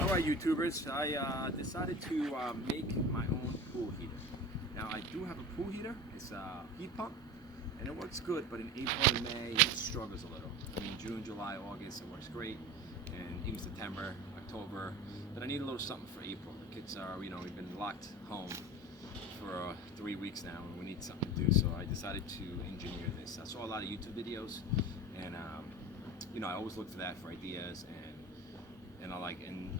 Alright YouTubers, I decided to make my own pool heater. Now I do have a pool heater, it's a heat pump, and it works good, but in April and May it struggles a little. I mean June, July, August it works great, and even September, October, but I need a little something for April. The kids are, we've been locked home for 3 weeks now and we need something to do, so I decided to engineer this. I saw a lot of YouTube videos and I always look for that for ideas and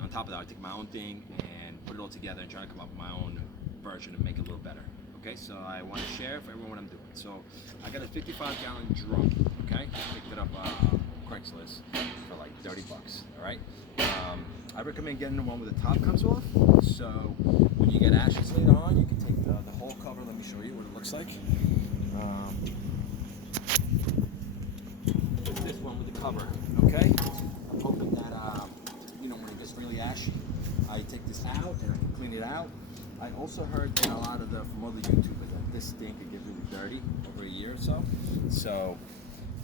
on top of that I take my own thing and put it all together and try to come up with my own version and make it a little better. Okay, so I want to share for everyone what I'm doing. So I got a 55-gallon drum, okay? Picked it up on Craigslist for like 30 bucks, all right? I recommend getting the one where the top comes off, so when you get ashes later on, you can take the whole cover. Let me show you what it looks like. This one with the cover, okay? I'm hoping that, when it gets really ashy, I take this out and I can clean it out. I also heard that from other YouTubers that this thing could get really dirty over a year or so. So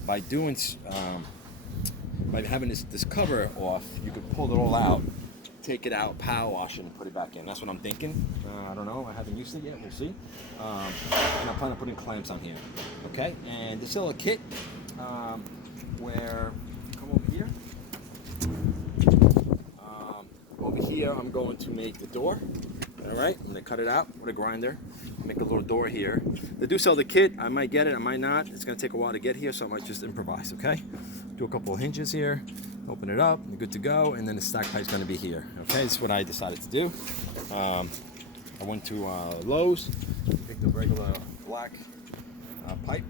by having this cover off, you could pull it all out, take it out, power wash it, and put it back in. That's what I'm thinking. I don't know. I haven't used it yet. We'll see. And I plan on putting clamps on here. Okay. And this little kit where come over here. Over here, I'm going to make the door. All right, I'm gonna cut it out with a grinder, make a little door here. They do sell the kit. I might get it, I might not. It's gonna take a while to get here, so I might just improvise, okay? Do a couple of hinges here, open it up, you're good to go, and then the stack pipe's gonna be here, okay? This is what I decided to do. I went to Lowe's, picked a regular black pipe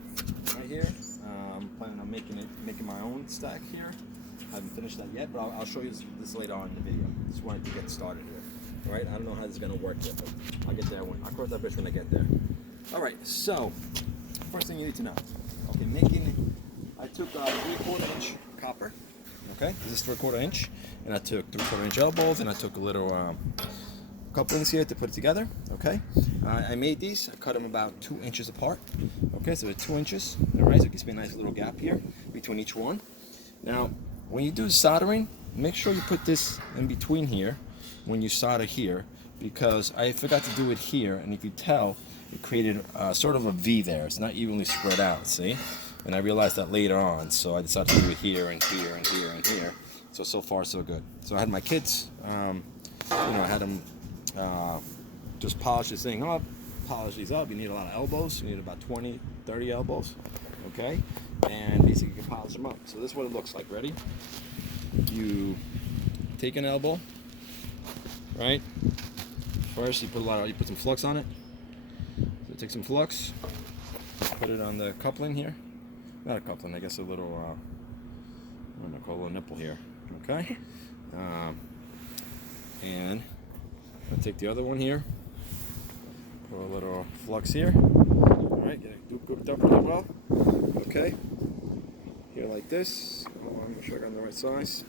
right here. I'm planning on making my own stack here. I haven't finished that yet, but I'll show you this later on in the video. Just wanted to get started here. All right, I don't know how this is gonna work yet, but I'll get there. I'll cross that bridge when I get there. All right, so first thing you need to know. Okay, I took a 3/4 inch copper. Okay, this is 3/4 inch, and I took 3/4 inch elbows, and I took a little couplings here to put it together. Okay, I made these. I cut them about 2 inches apart. Okay, so they're 2 inches. All right, so it gives me a nice little gap here between each one. Now, when you do soldering, make sure you put this in between here when you solder here, because I forgot to do it here, and if you tell, it created sort of a V there. It's not evenly spread out, see? And I realized that later on, so I decided to do it here and here and here and here. So far so good. So I had my kids, I had them just polish this thing up, polish these up. You need a lot of elbows. You need about 20, 30 elbows, okay? And basically you can polish them up. So this is what it looks like. Ready? You take an elbow, right? First, you put some flux on it. So take some flux, put it on the coupling here. Not a coupling, I guess a little, I'm gonna call it a little nipple here. Okay. And I'll take the other one here. Put a little flux here. All right, get it grouped up really well. Okay. Here like this. Oh, I'm not sure I got on the right size.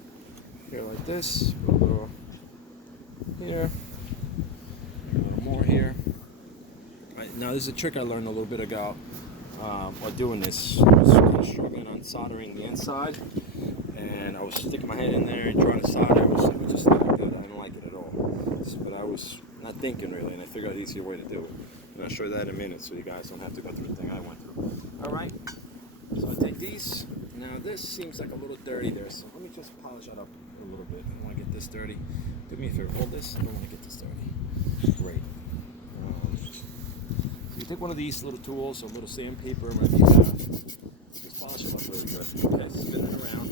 Here like this. Put a little here. A little more here. Right, now this is a trick I learned a little bit ago while doing this. I was kind of struggling on soldering the inside, and I was sticking my head in there and trying to solder. It was just not good. I didn't like it at all. But I was not thinking really, and I figured out the easier way to do it. And I'll show you that in a minute, so you guys don't have to go through the thing I went through. All right. So I take these. Now this seems like a little dirty there, so let me just polish that up a little bit. I don't want to get this dirty. Do me a favor, hold this. I don't want to get this dirty. Great. So you take one of these little tools, a little sandpaper, might be enough. Just polish it up really good. Okay, spin it around.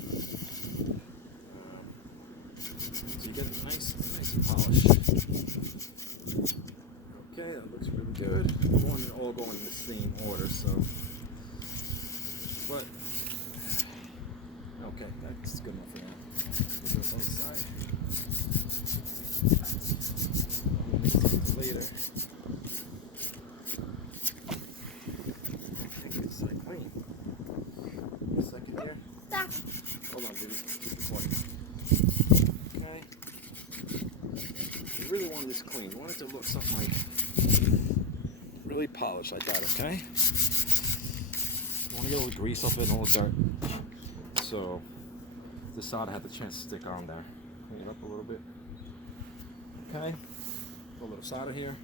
So you get it nice and polished. Okay, that looks really good. I want it all going in the same order, so. But okay, that's good enough for now. We'll do this on the side. We'll mix it later. Make this side clean. One second here. Stop. Hold on, baby. Keep recording. Okay. You really want this clean. You want it to look something like really polished like that, okay? You want to get all the grease off it and all the dirt. So this solder had the chance to stick on there. Clean it up a little bit. Okay. Put a little solder here.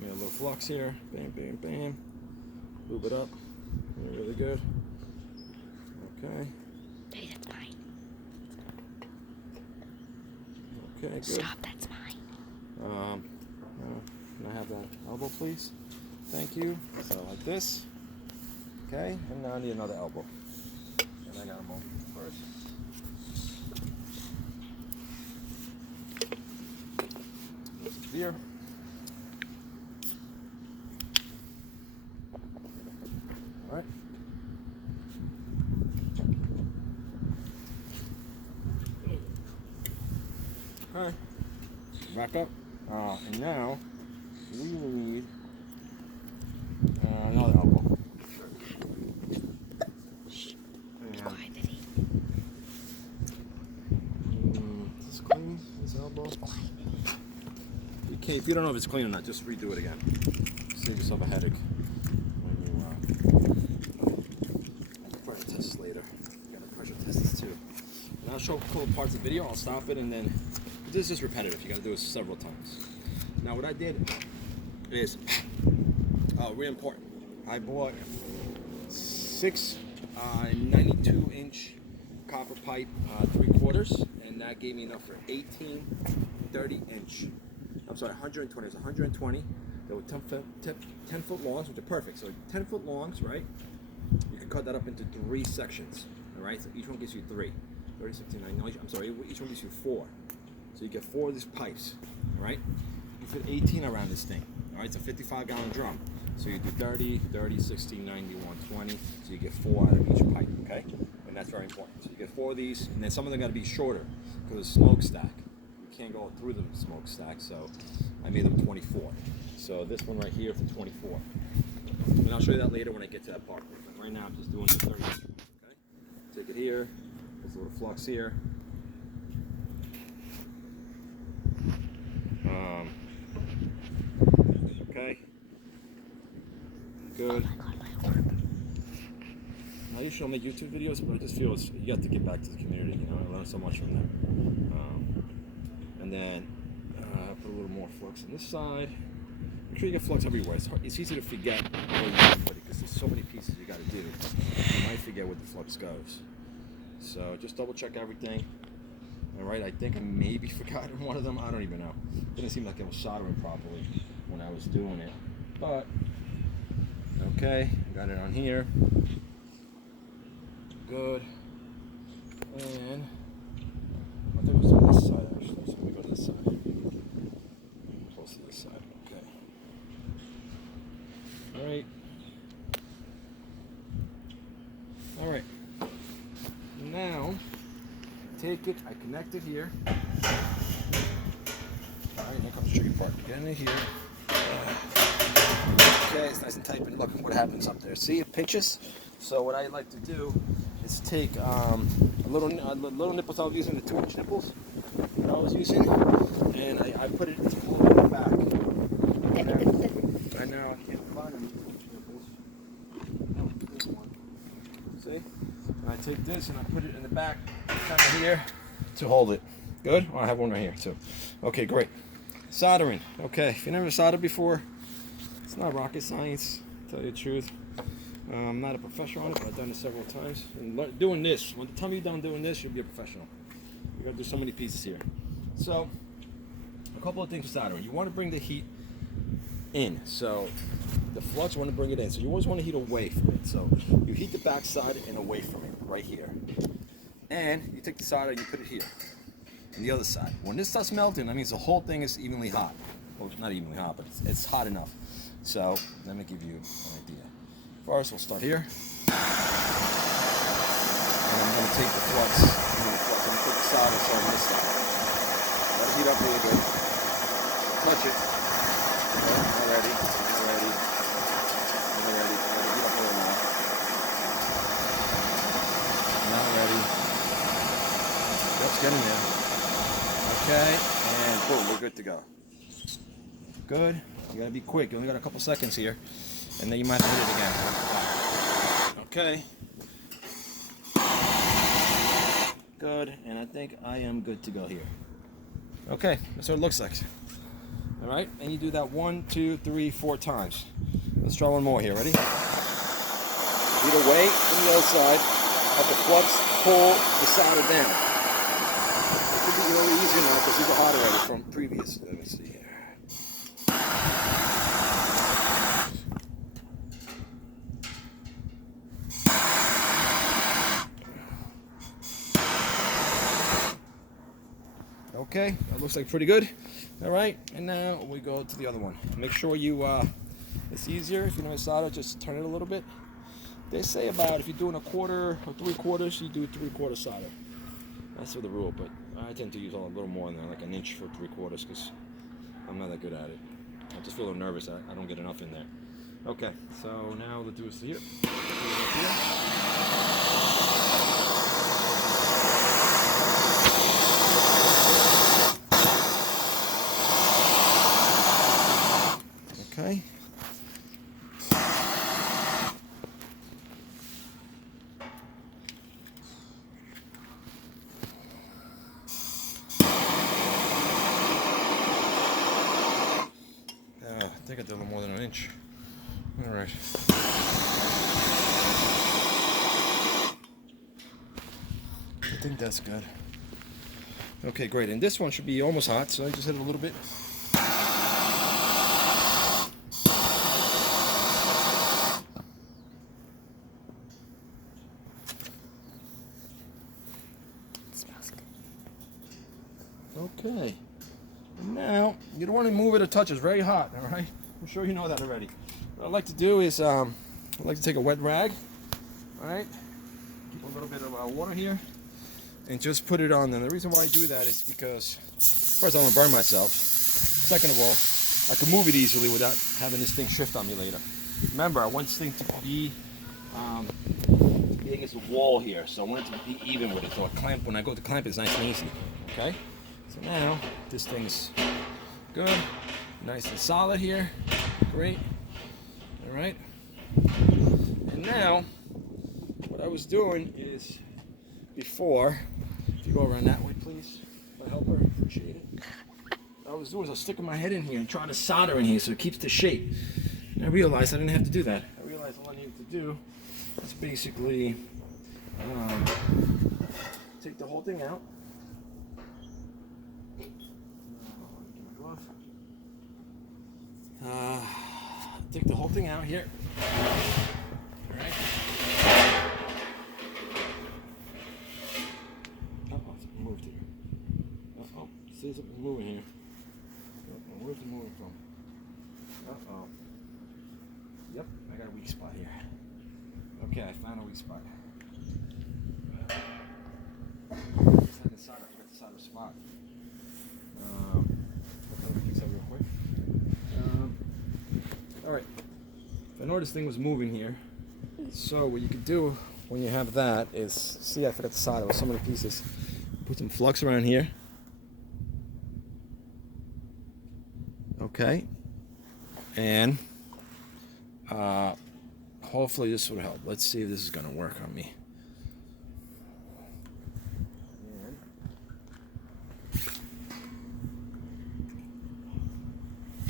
Made a little flux here. Bam, bam, bam. Lube it up. Really good. Okay. Hey, that's mine. Okay, good. Stop, that's mine. Can I have that elbow, please? Thank you. So like this. Okay, and now I need another elbow. And I gotta move first. There's the beer. All right. Okay. Back up. And now we will need another elbow. Be quiet, Vivi. Is this clean? This elbow? Okay, if you don't know if it's clean or not, just redo it again. Save yourself a headache when you pressure test this later. You gotta pressure test this too. And I'll show a couple parts of the video. I'll stop it and then this is just repetitive. You gotta do it several times. Now what I did is really important. I bought 6 92-inch copper pipe 3/4, and that gave me enough for 18 30-inch. I'm sorry, 120. It was 120. They were 10-foot longs, which are perfect. So 10-foot longs, right? You can cut that up into 3 sections. All right. So each one gives you 3. 30, 69. No, I'm sorry. Each one gives you 4. So you get 4 of these pipes. All right. You fit 18 around this thing. All right. It's a 55-gallon drum. So you do 30, 30, 60, 90, 120. So you get 4 out of each pipe. Okay. And that's very important. So you get 4 of these, and then some of them got to be shorter because of smokestack. You can't go through the smokestack, so I made them 24. So this one right here for 24. And I'll show you that later when I get to that part. But right now I'm just doing the 30. Okay. Take it here. There's a little flux here. Okay. Good. I usually make YouTube videos, but I just feel you got to get back to the community. You know, I learned so much from them. And then put a little more flux on this side. Make sure you get flux everywhere. It's easy to forget where you put it because there's so many pieces you got to do. You might forget where the flux goes. So just double check everything. All right, I think I maybe forgot one of them. I don't even know. It didn't seem like it was soldering properly when I was doing it. But okay, got it on here. Good. And I think it was on this side actually. So let me go to this side. Close to this side. Okay. All right. All right. Now, take it. I connect it here. All right. Here comes the tricky part. Get in here. Okay, it's nice and tight. And look what happens up there. See, it pinches. So what I like to do is take a little nipples. I was using the 2-inch nipples that I was using, and I put it in the back. And now I can't find any 2-inch nipples. Oh, this one. See? And I take this and I put it in the back, kind of here, to hold it. Good? Oh, I have one right here too. Okay, great. Soldering. Okay, if you never soldered before, it's not rocket science, to tell you the truth. I'm not a professional on it, but I've done it several times. And doing this, when the time you're done doing this, you'll be a professional. You gotta do so many pieces here. So, a couple of things for soldering. You want to bring the heat in. So, the flux, you want to bring it in. So, you always want to heat away from it. So, you heat the back side and away from it, right here. And you take the solder and you put it here, on the other side. When this starts melting, that means the whole thing is evenly hot. Well, not evenly hot, but it's hot enough. So, let me give you an idea. First, we'll start here. And I'm going to take the flux. I'm going to put the solder on this side. Let it heat up really good. Touch it. Okay, not ready. Not ready. Not ready. Let it heat up a little more. Not ready. Let's get in there. Okay, and boom, we're good to go. Good. You gotta be quick. You only got a couple seconds here. And then you might have to hit it again. Okay. Good, and I think I am good to go here. Okay, that's what it looks like. All right, and you do that 1, 2, 3, 4 times. Let's try one more here. Ready? Lead away from the other side. Have the flux pull the solder down. It could be a little easier now because these are hard already from previous. Let me see here. Okay, that looks like pretty good. All right, and now we go to the other one. Make sure you, it's easier if you know solder, just turn it a little bit. They say about if you're doing 1/4 or 3/4, you do 3/4 solder. That's for the rule, but I tend to use a little more than that, like 1 inch for 3/4, because I'm not that good at it. I just feel a little nervous. I don't get enough in there. Okay, so now we'll do this here. Okay. I think I did a little more than 1 inch. All right. I think that's good. Okay, great. And this one should be almost hot, so I just hit it a little bit. It smells good. Okay. And now, you don't want to move it a touch. It's very hot, all right? I'm sure you know that already. What I like to do is, I like to take a wet rag, all right? Keep a little bit of water here, and just put it on there. The reason why I do that is because, first, I don't want to burn myself. Second of all, I can move it easily without having this thing shift on me later. Remember, I want this thing to be against the wall here, so I want it to be even with it. So when I go to clamp, it's nice and easy, okay? So now, this thing's good, nice and solid here. Great. All right. And now, what I was doing is, before, if you go around that way, please, my helper, appreciate it. What I was doing is I was sticking my head in here and trying to solder in here so it keeps the shape. And I realized I didn't have to do that. I realized all I needed to do is basically take the whole thing out. Take the whole thing out here. All right. Uh-oh, something moved here. Uh-oh, see something moving here. Uh-oh, where's it moving from? Uh-oh. Yep, I got a weak spot here. Okay, I found a weak spot. I forgot the solder spot. I'll fix that real quick. Alright, I know this thing was moving here, so what you could do when you have that is, see I forgot the solder with some of the pieces, put some flux around here, okay, and hopefully this would help. Let's see if this is going to work on me.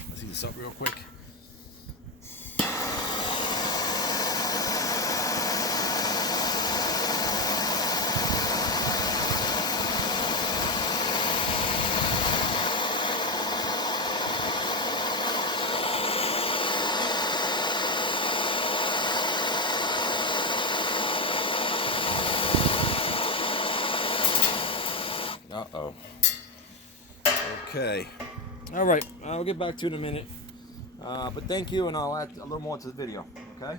Let's heat this up real quick. Uh-oh. Okay. All right. I'll get back to you in a minute. But thank you, and I'll add a little more to the video. Okay?